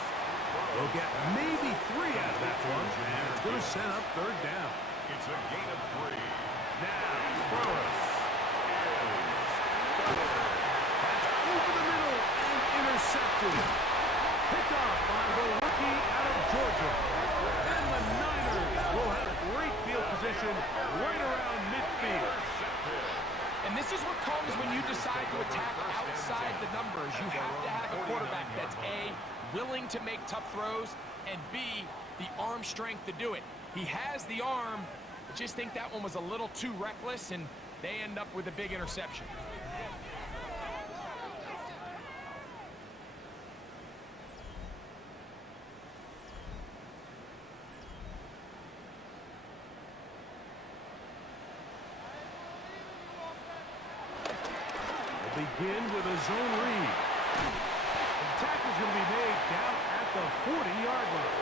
They'll get maybe 3 out of that one, and it's going to set up 3rd down. It's a gain of 3. Now, Burrow. That's over the middle and intercepted. Picked off by the rookie out of Georgia. And the Niners will have great field position right around midfield. And this is what comes when you decide to attack outside the numbers. You have to have a quarterback that's A, willing to make tough throws, and B, the arm strength to do it. He has the arm. I just think that one was a little too reckless, and they end up with a big interception. Begin with a zone read. The tackle's going to be made down at the 40-yard line.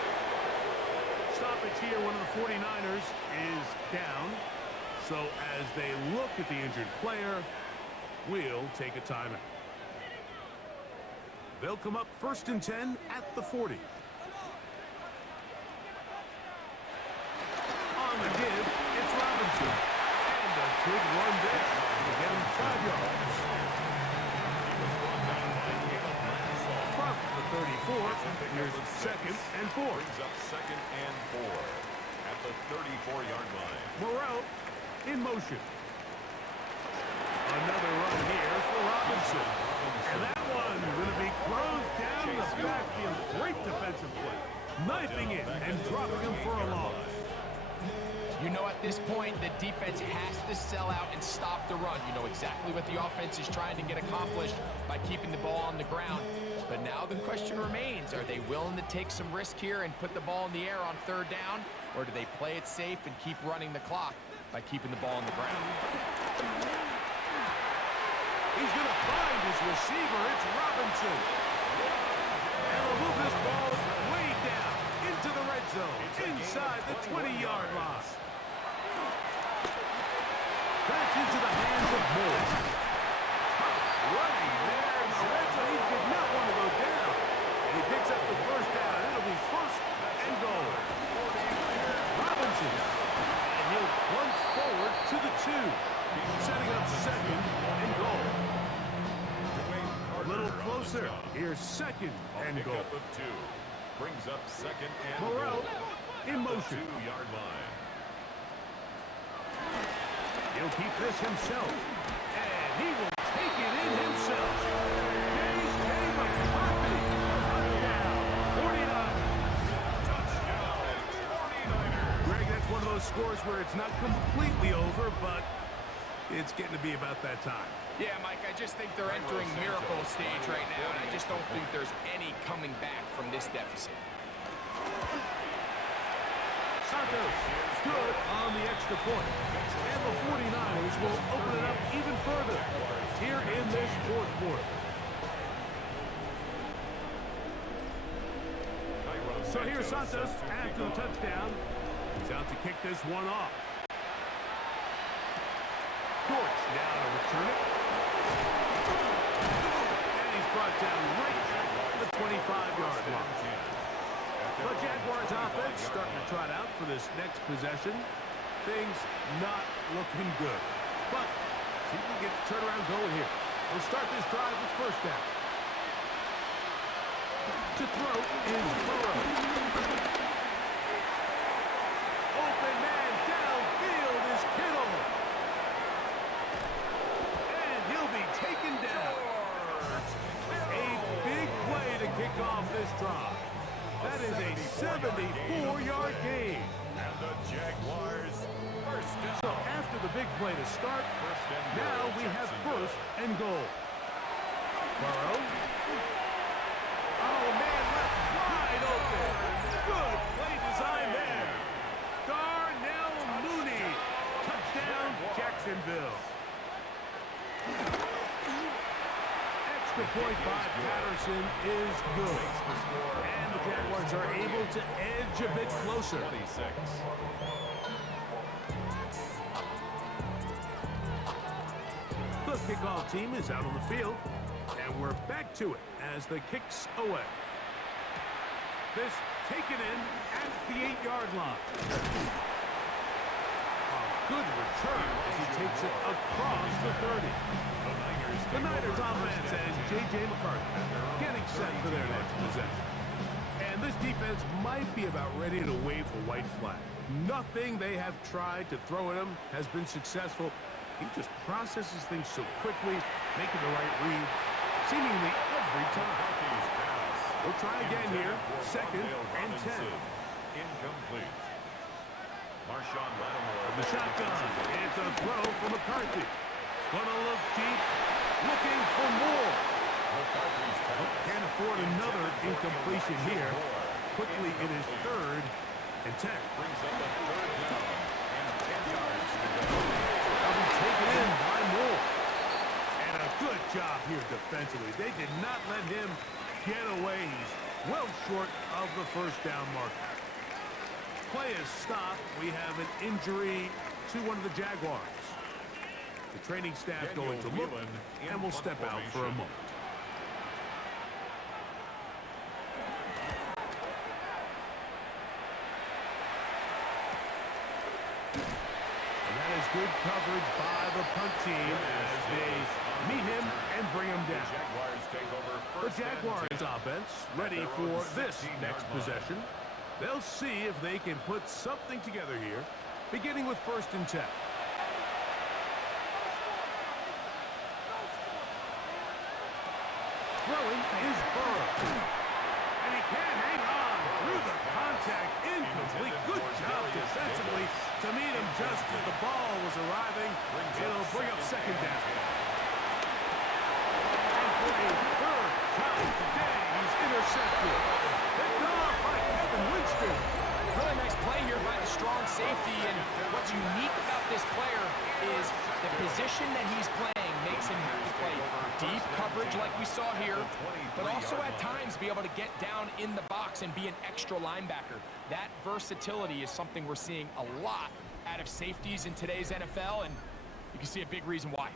Stoppage here, one of the 49ers is down. So as they look at the injured player, we'll take a timeout. They'll come up 1st and 10 at the 40. On the give, it's Robinson. And a good run there. We'll get him 5 yards. From the 34, here's 2nd and 4. Brings up 2nd and 4 at the 34-yard line. Moreau in motion. Another run here for Robinson. And that one going to be closed down the backfield. Great defensive play. Knifing it and dropping him for a loss. You know, at this point, the defense has to sell out and stop the run. You know exactly what the offense is trying to get accomplished by keeping the ball on the ground. But now the question remains, are they willing to take some risk here and put the ball in the air on 3rd down? Or do they play it safe and keep running the clock by keeping the ball on the ground? He's going to find his receiver. It's Robinson. And will move this ball way down into the red zone, inside the 20-yard line. That's into the hands of Moore. Running there in the red zone. He did not want to go down. And he picks up the 1st down. It'll be 1st and goal. Robinson. And he'll plunge forward to the 2. Setting up 2nd and goal. little closer. Here's second and goal. Pickup of 2. Brings up second and Moreau goal. in motion. 2-yard line. He'll keep this himself. And he will take it in himself. J.J. McCarthy. Touchdown. 49. Touchdown, 49ers. Greg, that's one of those scores where it's not completely over, but it's getting to be about that time. Yeah, Mike, I just think they're entering miracle stage right now, and I just don't think there's any coming back from this deficit. Santos, good on the extra point. And the 49ers will open it up even further here in this fourth quarter. So here's Santos after the touchdown. He's out to kick this one off. Dortch now to return it. And he's brought down right at the 25-yard line. The Jaguars offense starting to trot out for this next possession. Things not looking good. But see if we can get the turnaround going here. We'll start this drive with first down. To throw is Burrow. Open man downfield is Tickle. And he'll be taken down. A big play to kick off this drive. That is a 74-yard gain. And the Jaguars first down. So after the big play to start, now we have first and goal. Burrow. Oh, man, left wide open. Good play design there. Darnell Mooney. Touchdown, Jacksonville. Extra point by Patterson is good. And the Jaguars are able to edge a bit closer. 26. The kickoff team is out on the field, and we're back to it as the kicks away. This taken in at the 8-yard line. A good return as he takes it across the 30. The Niners offense and J.J. McCarthy getting set for their next possession. And this defense might be about ready to wave the white flag. Nothing they have tried to throw at him has been successful. He just processes things so quickly, making the right read, seemingly every time. We'll try again here. Second and 10. Incomplete. Marshawn Lattimore. The shotgun. It's a throw for McCarthy. Gonna look deep, looking for more. Can't afford another incompletion here. Quickly it is third and 10. Brings up a third down and 10 yards to go. They'll be taken in by Moore. And a good job here defensively. They did not let him get away. He's well short of the first down marker. Play is stopped. We have an injury to one of the Jaguars. The training staff going to look, and we'll step out for a moment. And that is good coverage by the punt team as they meet him and bring him down. The Jaguars offense ready for this next possession. They'll see if they can put something together here, beginning with first and 10. Throwing is Burrow. And he can't hang on through the contact. Incomplete. Good job defensively to meet him just as the ball was arriving. It'll bring up second down. And for a third time today, he's intercepted. Picked off by Kevin Winston. Really nice play here by the strong safety, and what's unique about this player is the position that he's playing makes him have to play deep coverage like we saw here, but also at times be able to get down in the box and be an extra linebacker. That versatility is something we're seeing a lot out of safeties in today's NFL, and you can see a big reason why.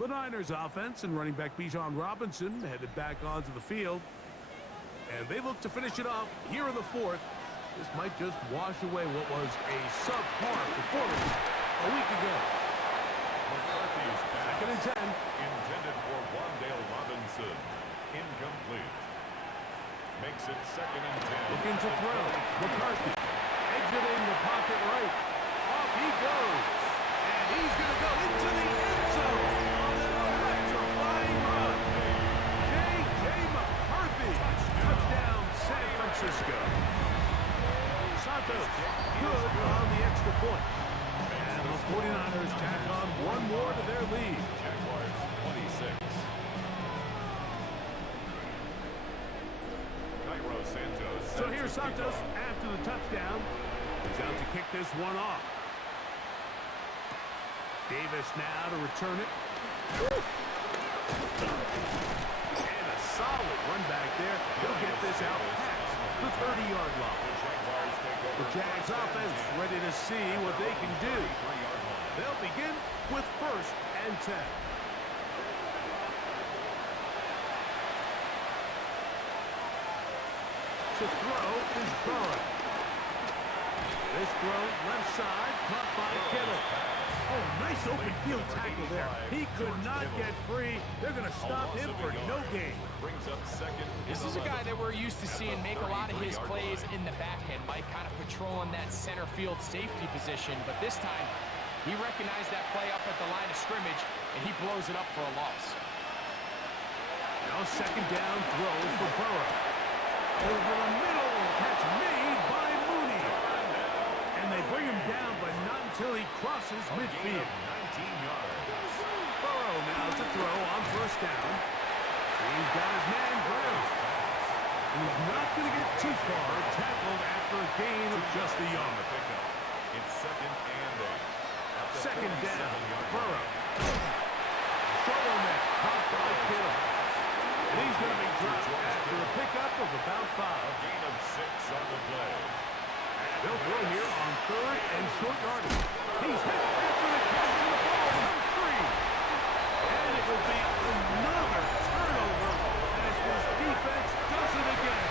The Niners offense and running back Bijan Robinson headed back onto the field, and they look to finish it off here in the fourth. This might just wash away what was a subpar performance a week ago. McCarthy's pass. Second and 10. Intended for Wandale Robinson. Wilson. Incomplete. Makes it 2nd and 10. Looking to throw. McCarthy exiting the pocket right. Off he goes. And he's going to go into the end zone on an electrifying run. J.J. McCarthy. Touchdown, San Francisco. Santos good on the extra point. And the 49ers tack on one more to their lead. Jaguars 26. So here's Santos after the touchdown. He's out to kick this one off. Davis now to return it. And a solid run back there. He'll get this out past the 30-yard line. The Jags offense ready to see what they can do. They'll begin with 1st and 10. To throw is Burrow. This throw left side caught by Tickle. Oh, nice open field tackle there. He could not get free. They're going to stop him for no gain. Brings up 2nd. This is a guy that we're used to seeing make a lot of his plays in the back end. Mike kind of patrolling that center field safety position, but this time he recognized that play up at the line of scrimmage, and he blows it up for a loss. Now 2nd down throw for Burrow. Over the middle, catch made by Mooney. And they bring him down, but not until he crosses midfield. 19 yards. Burrow now to throw on 1st down. He's got his man ground. He's not going to get too far, tackled after a gain of just a yard. It's 2nd and 8. 2nd down, Burrow. Short on that, caught by Tickle. And he's going to be dropped after a pickup of about 5. Gain of 6 on the play. They'll throw here on 3rd and short yardage. He's hit after the catch of the ball comes free. And it will be another turnover as this defense does it again.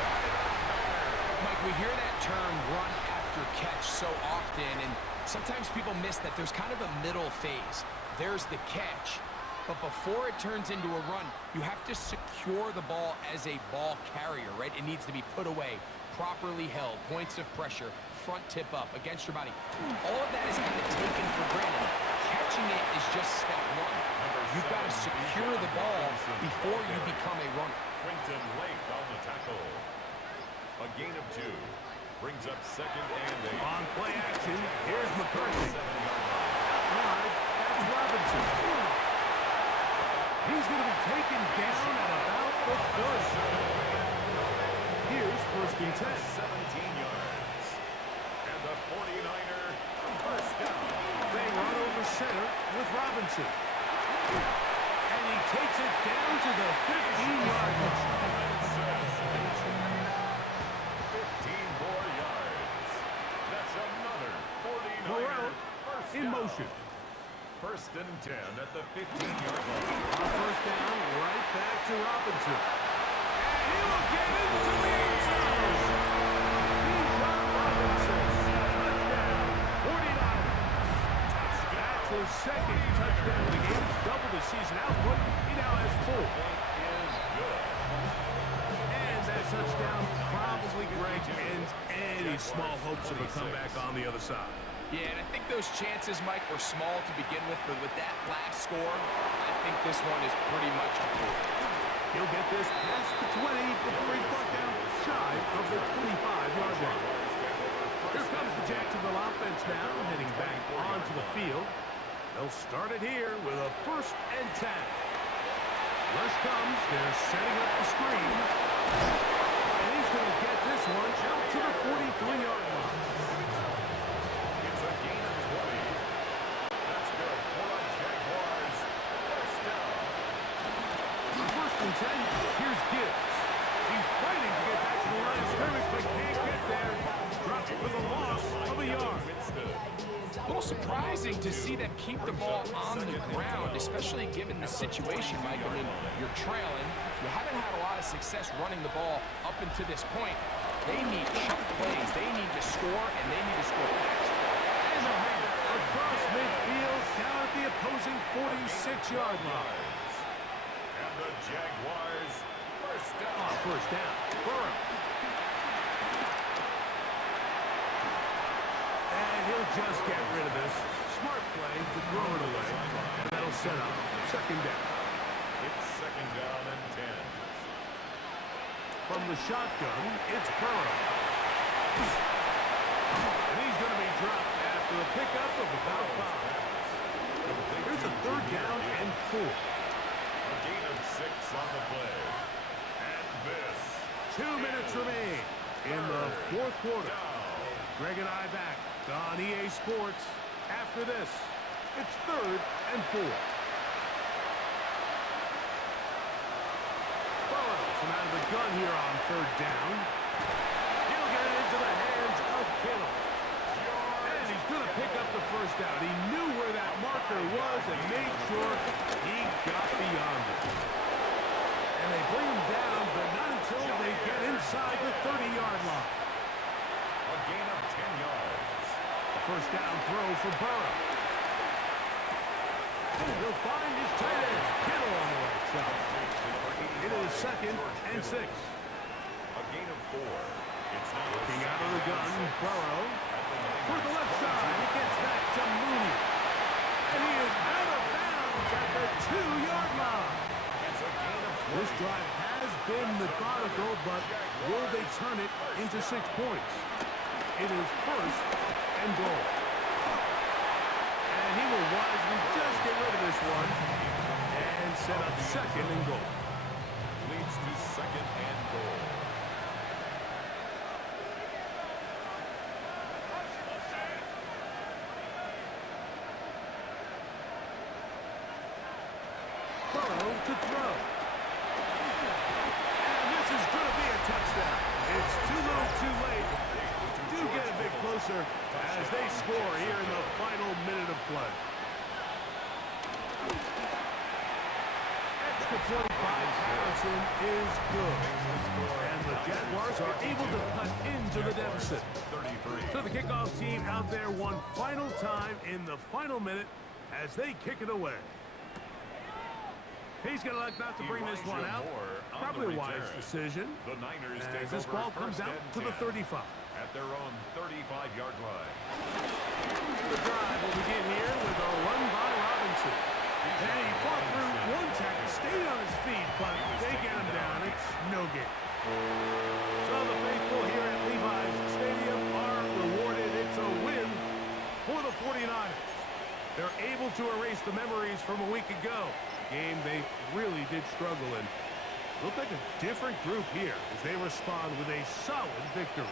Mike, we hear that term run after catch so often, and sometimes people miss that there's kind of a middle phase. There's the catch. But before it turns into a run, you have to secure the ball as a ball carrier, right? It needs to be put away, properly held, points of pressure, front tip up, against your body. All of that is kind of taken for granted. Catching it is just step 1. You've got to secure the ball before you become a runner. Quinton Lake on the tackle. A gain of 2. Brings up 2nd and 8. On play action, here's McCarthy. Out wide, that's Robinson. He's going to be taken down at about the 40. Here's 1st and 10. 17 yards. And the 49er 1st down. They run over center with Robinson. And he takes it down to the 15-yard line. 15 more yards. That's another 49er Morrell 1st in down. motion. 1st and 10 at the 15-yard line. On 1st down, right back to Robinson. And he will get into the end zone. Bijan Robinson. Touchdown, 49ers. That's his 2nd touchdown of the game. He's doubled his season output. He now has 4. Is good. And that touchdown probably, Greg, ends any small hopes of a comeback on the other side. Yeah, and I think those chances, Mike, were small to begin with, but with that last score, I think this one is pretty much over. He'll get this past the 20 before he's brought down shy of the 25-yard line. Here comes the Jacksonville offense now, heading back onto the field. They'll start it here with a 1st and 10. Rush comes, they're setting up the screen. And he's going to get this one out to the 43-yard line. It's a gain of 20. That's good for the Jaguars. 1st down. 1st and 10, here's Gibbs. He's fighting to get back to the line of scrimmage, but can't get there. Dropped for the loss of a yard. A little surprising to see them keep the ball on the ground, especially given the situation, Mike. I mean, you're trailing. You haven't had a lot of success running the ball up until this point. They need chunk plays. They need to score, and they need to score fast. And a hand across midfield, down at the opposing 46-yard line. And The Jaguars first down. On first down, Burrow. And he'll just get rid of this. Smart play to throw it away. And that'll set up second down. It's second down and 10. From the shotgun, it's Burrow. And he's going to be dropped after a pickup of about 5. Here's a third down and 4. A gain of 6 on the play. And this. 2 minutes remain in the fourth quarter. Greg and I back on EA Sports. After this, it's third and 4. Burrows from out of the gun here on third down. He'll get it into the hands of Tickle. And he's going to pick up the first down. He knew where that marker was and made sure he got beyond it. And they bring him down, but not until they get inside the 30-yard line. A gain of 10 yards. The first down throw for Burrow. He'll find his tight end, Tickle on the right side. It is second and 6. A gain of 4. It's now Looking out of the gun, Burrow. For the left side, he gets back to Mooney. And he is out of bounds at the 2-yard line. It's a gain of 20. This drive has been methodical, but will they turn it into 6 points? It is first and goal. And he will wisely just get rid of this one and set up second and goal. Leads to second and goal. Burrow to throw. And this is going to be a touchdown. It's too little too late. Do get a bit closer as they score here in the final minute of play. Extra point by Harrison is good. And the Jaguars are able to cut into the deficit. 33. So the kickoff team out there one final time in the final minute as they kick it away. He's going to elect not to bring this one out. Probably a wise decision. The Niners As take this over ball comes first out and to the 10 35. at their own 35-yard line. The drive will begin here with a run by Robinson. And he fought through one tackle, stayed on his feet, but they get him down. It's no gain. So the faithful here at Levi's Stadium are rewarded. It's a win for the 49ers. They're able to erase the memories from a week ago. A game they really did struggle in. Look like a different group here as they respond with a solid victory.